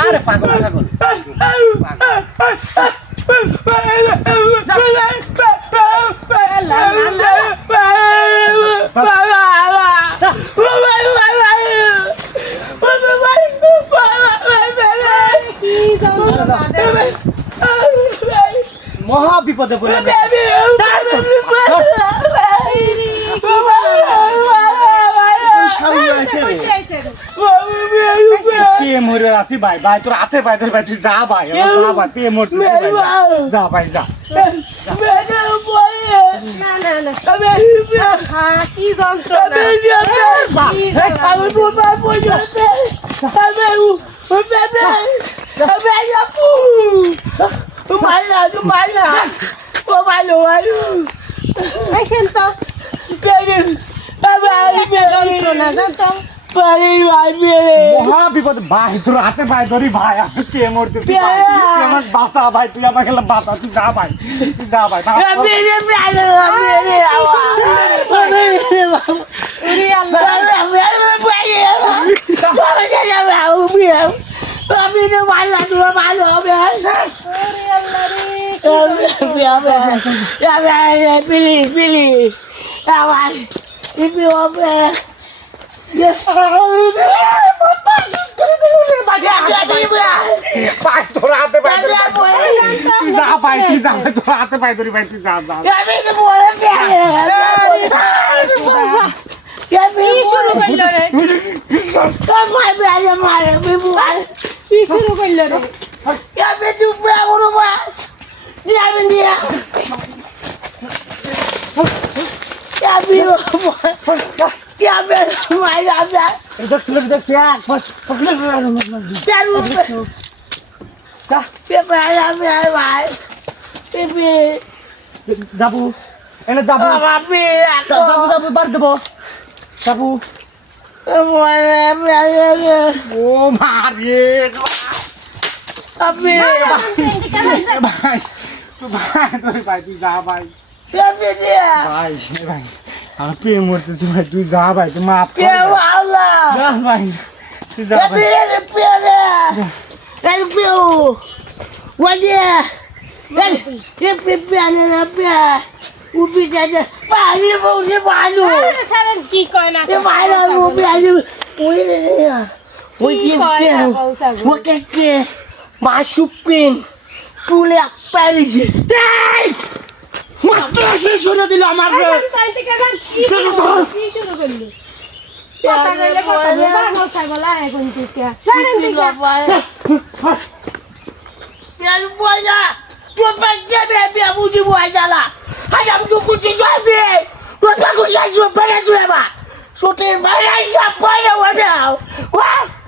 আরে পাগল পাগল মহা বিপদে পড়ে মরে আসি ভাই ভাই তোর হাতে ভাই তোর ভাই তুই যা ভাই যা ভাই তুই মরতে যা ভাই যা কি মহা বিপদ ভাই তোর হাতে ভাই ধরি ভাই আমি কে মরতে তুই আমার বাঁচা ভাই তুই আমাকে বাঁচা তুই যা ভাই তুই যা ভাই তোর হাতে ভাই তুই যা ভাই তুই যা তোর হাতে ভাই ধরি ভাই তুই যা যা শুরু করলো রে কি শুরু করলো রে যাবো এনে যাবো যাবো যাবো বার দেবো যাবো ও মারে ভাই ভাই তুই যা ভাই ভাই ভাই আমি পেয়ে মরতেছি ভাই তুই যা ভাই তুই মাফ যা ভাই তুই যা কি কয় না Masupin tuliak Paris. Sudah di lamar কি শুরু করলো কথা কইলে কথা বলে পাগল ছাগল আয় কোন থেকে সারেন দিকে Biar buaya, dua pagi biar buji buaya lah. Ayam tu buji sapi, dua bagus saja pada suara. Sudah mana siapa yang wadah? Wah.